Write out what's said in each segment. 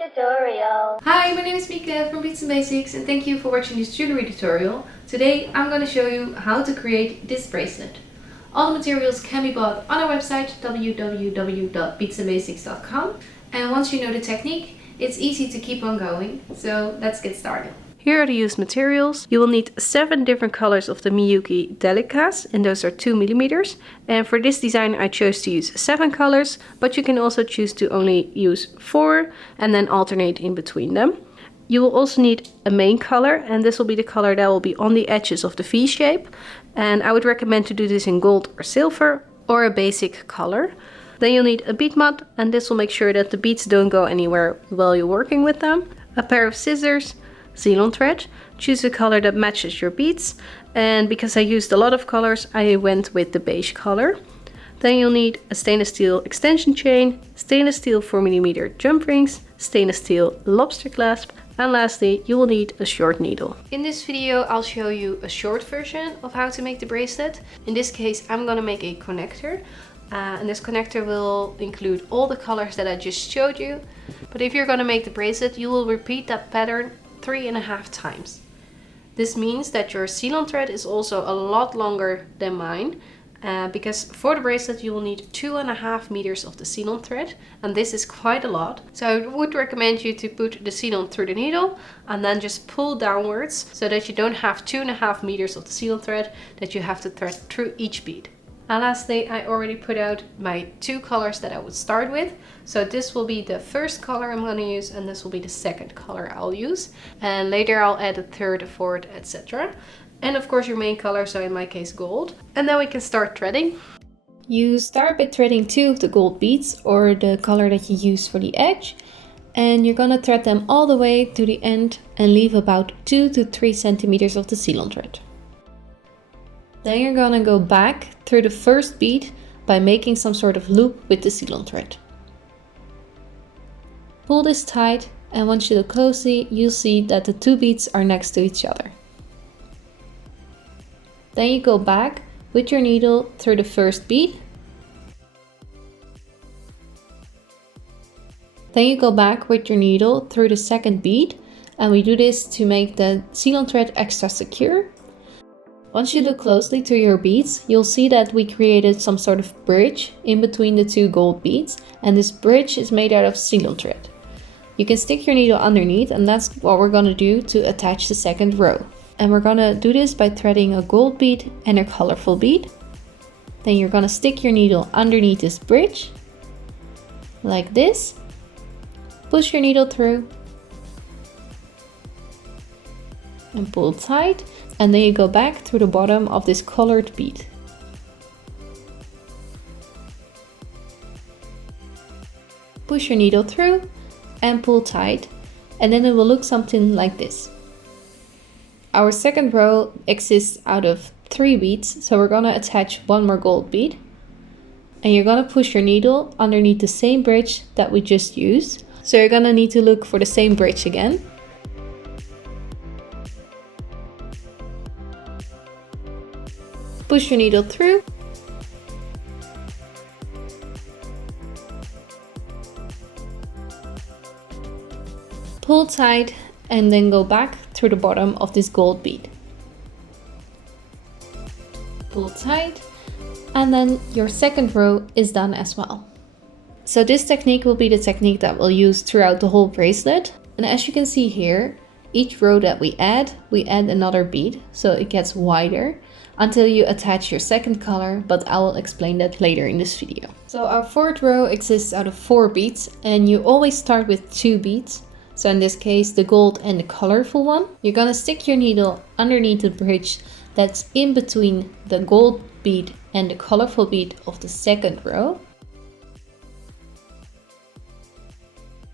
tutorial. Hi, my name is Mieke from Beats and Basics and thank you for watching this jewelry tutorial. Today I'm going to show you how to create this bracelet. All the materials can be bought on our website www.beatsandbasics.com, and once you know the technique, it's easy to keep on going. So let's get started. Here are the used materials. You will need 7 different colors of the Miyuki Delicas, and those are 2mm. And for this design I chose to use 7 colors, but you can also choose to only use 4 and then alternate in between them. You will also need a main color, and this will be the color that will be on the edges of the V shape. And I would recommend to do this in gold or silver or a basic color. Then you'll need a bead mat, and this will make sure that the beads don't go anywhere while you're working with them. A pair of scissors, Ceylon thread. Choose a color that matches your beads, and because I used a lot of colors I went with the beige color. Then you'll need a stainless steel extension chain, stainless steel 4mm jump rings, stainless steel lobster clasp, and lastly you will need a short needle. In this video I'll show you a short version of how to make the bracelet. In this case I'm gonna make a connector. And this connector will include all the colors that I just showed you. But if you're gonna make the bracelet, you will repeat that pattern 3.5 times. This means that your Ceylon thread is also a lot longer than mine, because for the bracelet you will need 2.5 meters of the Ceylon thread, and this is quite a lot. So I would recommend you to put the Ceylon through the needle and then just pull downwards so that you don't have 2.5 meters of the Ceylon thread that you have to thread through each bead. And lastly, I already put out my 2 colors that I would start with. So this will be the first color I'm going to use, and this will be the second color I'll use. And later I'll add a third, a fourth, etc. And of course your main color, so in my case gold. And then we can start threading. You start by threading 2 of the gold beads, or the color that you use for the edge. And you're going to thread them all the way to the end and leave about 2 to 3 centimeters of the Ceylon thread. Then you're gonna go back through the first bead by making some sort of loop with the Ceylon thread. Pull this tight, and once you look closely, you'll see that the 2 beads are next to each other. Then you go back with your needle through the first bead. Then you go back with your needle through the second bead, and we do this to make the Ceylon thread extra secure. Once you look closely to your beads, you'll see that we created some sort of bridge in between the 2 gold beads, and this bridge is made out of Ceylon thread. You can stick your needle underneath, and that's what we're gonna do to attach the second row. And we're gonna do this by threading a gold bead and a colorful bead. Then you're gonna stick your needle underneath this bridge, like this. Push your needle through and pull tight. And then you go back through the bottom of this colored bead. Push your needle through and pull tight, and then it will look something like this. Our second row exists out of 3 beads, so we're gonna attach 1 more gold bead. And you're gonna push your needle underneath the same bridge that we just used. So you're gonna need to look for the same bridge again. Push your needle through. Pull tight, and then go back through the bottom of this gold bead. Pull tight, and then your second row is done as well. So this technique will be the technique that we'll use throughout the whole bracelet. And as you can see here, each row that we add another bead, so it gets wider until you attach your second color, but I will explain that later in this video. So our fourth row exists out of 4 beads, and you always start with 2 beads. So in this case, the gold and the colorful one. You're gonna stick your needle underneath the bridge that's in between the gold bead and the colorful bead of the second row.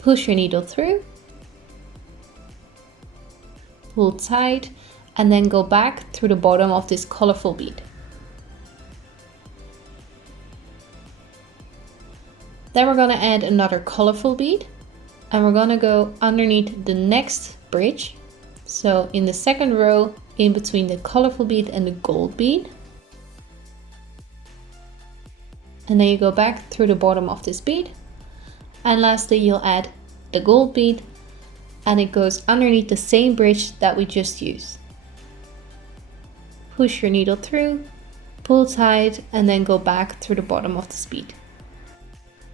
Push your needle through. Pull tight, and then go back through the bottom of this colorful bead. Then we're gonna add another colorful bead, and we're gonna go underneath the next bridge. So in the second row, in between the colorful bead and the gold bead. And then you go back through the bottom of this bead. And lastly, you'll add the gold bead, and it goes underneath the same bridge that we just used. Push your needle through, pull tight, and then go back through the bottom of this bead.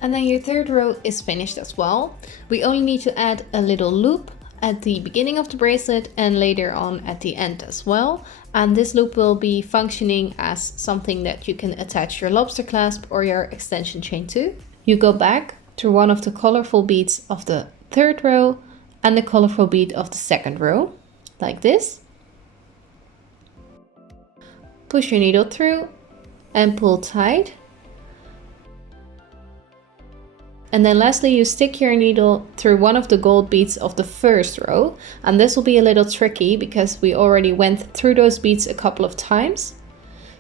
And then your third row is finished as well. We only need to add a little loop at the beginning of the bracelet and later on at the end as well. And this loop will be functioning as something that you can attach your lobster clasp or your extension chain to. You go back through one of the colorful beads of the third row and the colorful bead of the second row, like this. Push your needle through and pull tight. And then lastly, you stick your needle through one of the gold beads of the first row. And this will be a little tricky because we already went through those beads a couple of times.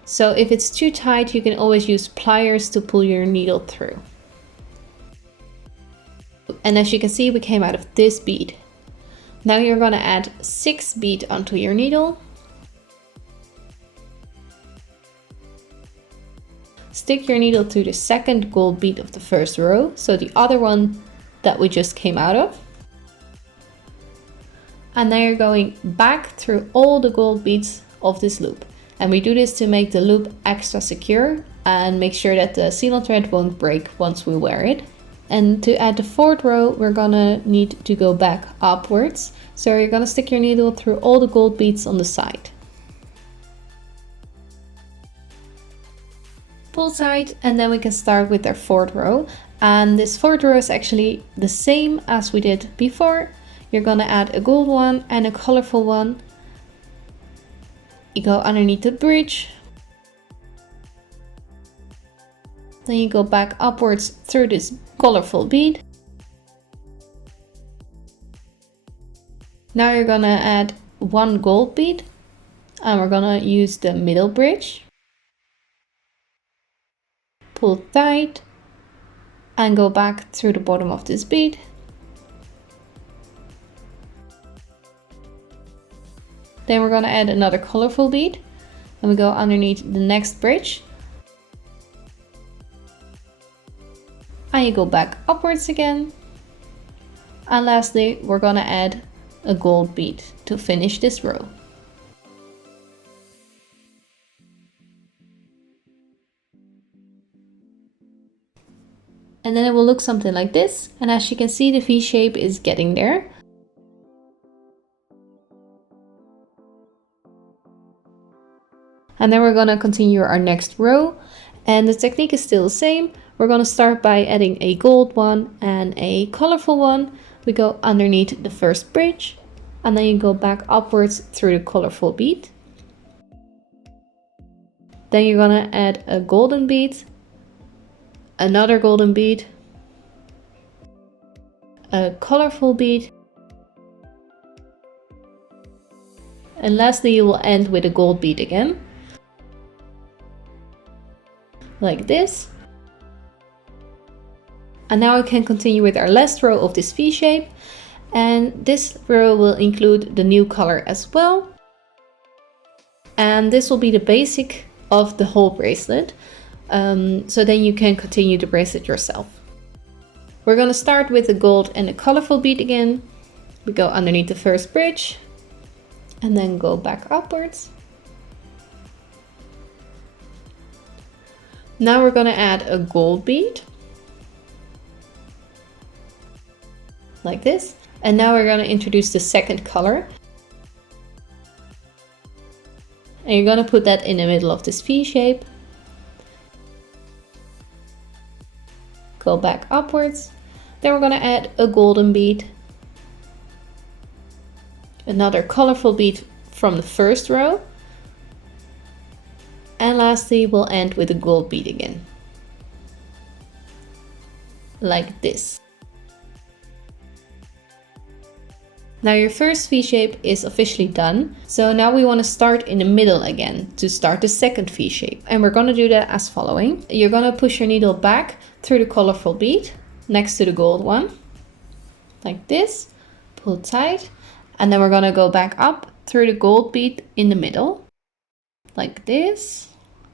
So if it's too tight, you can always use pliers to pull your needle through. And as you can see, we came out of this bead. Now you're going to add 6 beads onto your needle. Stick your needle through the second gold bead of the first row, so the other one that we just came out of. And now you're going back through all the gold beads of this loop. And we do this to make the loop extra secure and make sure that the sealant thread won't break once we wear it. And to add the fourth row, we're gonna need to go back upwards. So you're gonna stick your needle through all the gold beads on the side. Pull tight, and then we can start with our fourth row. And this fourth row is actually the same as we did before. You're gonna add a gold one and a colorful one. You go underneath the bridge. Then you go back upwards through this colorful bead. Now you're gonna add 1 gold bead, and we're gonna use the middle bridge. Pull tight and go back through the bottom of this bead. Then we're gonna add another colorful bead, and we go underneath the next bridge. And you go back upwards again. And lastly, we're gonna add a gold bead to finish this row. And then it will look something like this. And as you can see, the V shape is getting there. And then we're gonna continue our next row. And the technique is still the same. We're gonna start by adding a gold one and a colorful one. We go underneath the first bridge, and then you go back upwards through the colorful bead. Then you're gonna add a golden bead, another golden bead, a colorful bead, and lastly you will end with a gold bead again, like this. And now we can continue with our last row of this V shape, and this row will include the new color as well. And this will be the basic of the whole bracelet, so then you can continue the bracelet yourself. We're going to start with the gold and the colorful bead again. We go underneath the first bridge and then go back upwards. Now we're going to add a gold bead, like this. And now we're going to introduce the second color. And you're going to put that in the middle of this V shape. Go back upwards. Then we're going to add a golden bead, another colorful bead from the first row, and lastly we'll end with a gold bead again, like this. Now your first V shape is officially done. So now we want to start in the middle again to start the second V shape. And we're going to do that as following. You're going to push your needle back through the colorful bead next to the gold one, like this. Pull tight. And then we're going to go back up through the gold bead in the middle, like this.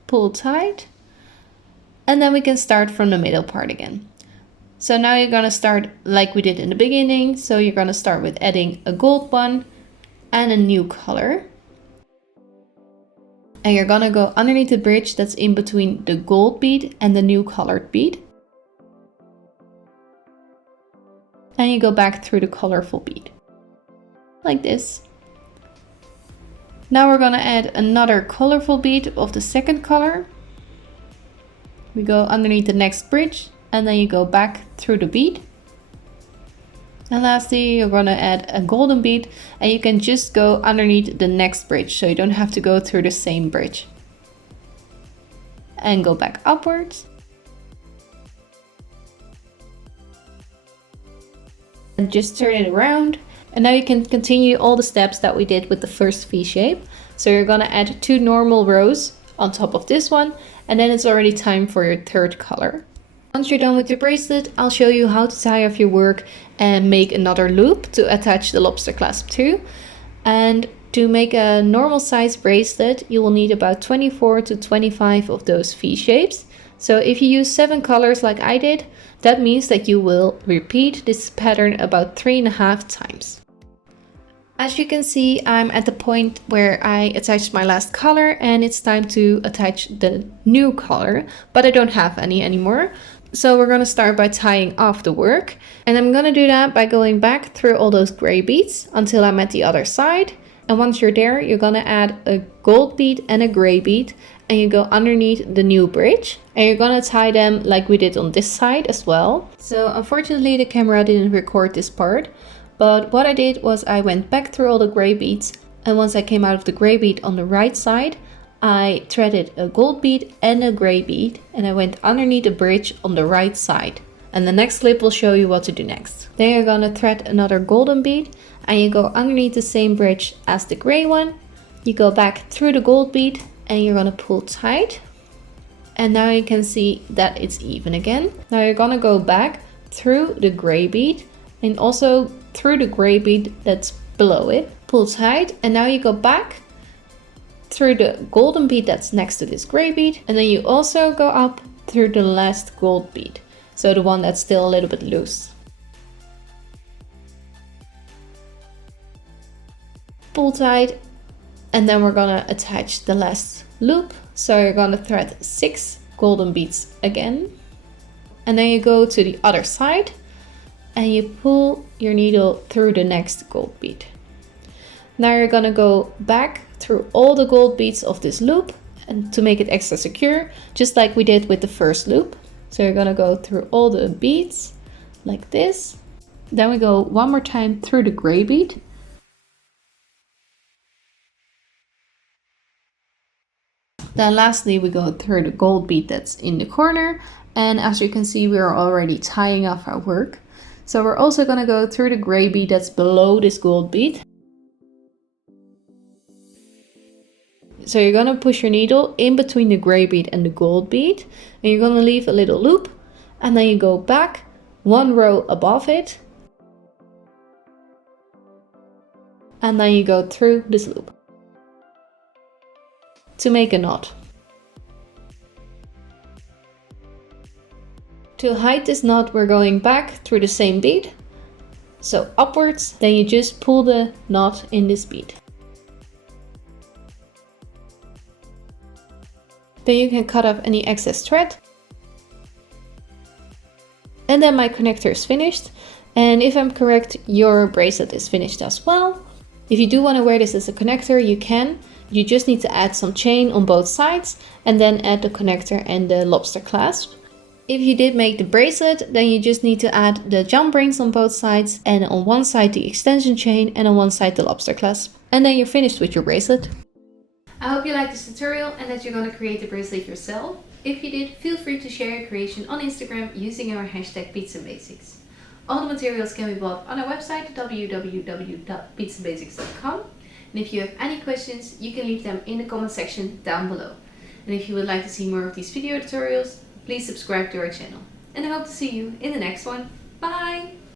Pull tight. And then we can start from the middle part again. So now you're gonna start like we did in the beginning. So you're gonna start with adding a gold one and a new color. And you're gonna go underneath the bridge that's in between the gold bead and the new colored bead. And you go back through the colorful bead. Like this. Now we're gonna add another colorful bead of the second color. We go underneath the next bridge and then you go back through the bead. And lastly, you're gonna add a golden bead and you can just go underneath the next bridge, so you don't have to go through the same bridge. And go back upwards. And just turn it around. And now you can continue all the steps that we did with the first V shape. So you're gonna add 2 normal rows on top of this one, and then it's already time for your third color. Once you're done with your bracelet, I'll show you how to tie off your work and make another loop to attach the lobster clasp to. And to make a normal size bracelet, you will need about 24 to 25 of those V shapes. So if you use 7 colors like I did, that means that you will repeat this pattern about 3.5 times. As you can see, I'm at the point where I attached my last color and it's time to attach the new color, but I don't have any anymore. So we're gonna start by tying off the work. And I'm gonna do that by going back through all those gray beads until I'm at the other side. And once you're there, you're gonna add a gold bead and a gray bead and you go underneath the new bridge. And you're gonna tie them like we did on this side as well. So unfortunately the camera didn't record this part. But what I did was I went back through all the gray beads. And once I came out of the gray bead on the right side, I threaded a gold bead and a gray bead and I went underneath the bridge on the right side. And the next clip will show you what to do next. Then you're gonna thread another golden bead and you go underneath the same bridge as the gray one. You go back through the gold bead and you're gonna pull tight. And now you can see that it's even again. Now you're gonna go back through the gray bead and also through the gray bead that's below it. Pull tight and now you go back through the golden bead that's next to this gray bead, and then you also go up through the last gold bead, so the one that's still a little bit loose. Pull tight, and then we're gonna attach the last loop. So you're gonna thread 6 golden beads again, and then you go to the other side and you pull your needle through the next gold bead. Now you're gonna go back through all the gold beads of this loop and to make it extra secure, just like we did with the first loop. So you're gonna go through all the beads like this. Then we go one more time through the gray bead. Then lastly we go through the gold bead that's in the corner, and as you can see we are already tying off our work. So we're also gonna go through the gray bead that's below this gold bead. So you're gonna push your needle in between the gray bead and the gold bead, and you're gonna leave a little loop, and then you go back 1 row above it, and then you go through this loop to make a knot. To hide this knot, we're going back through the same bead, so upwards, then you just pull the knot in this bead. Then you can cut off any excess thread. And then my connector is finished. And if I'm correct, your bracelet is finished as well. If you do want to wear this as a connector, you can. You just need to add some chain on both sides and then add the connector and the lobster clasp. If you did make the bracelet, then you just need to add the jump rings on both sides, and on one side the extension chain and on one side the lobster clasp. And then you're finished with your bracelet. I hope you liked this tutorial and that you're going to create the bracelet yourself. If you did, feel free to share your creation on Instagram using our hashtag BeadsandBasics. All the materials can be bought on our website www.beadsandbasics.com. And if you have any questions, you can leave them in the comment section down below. And if you would like to see more of these video tutorials, please subscribe to our channel. And I hope to see you in the next one. Bye!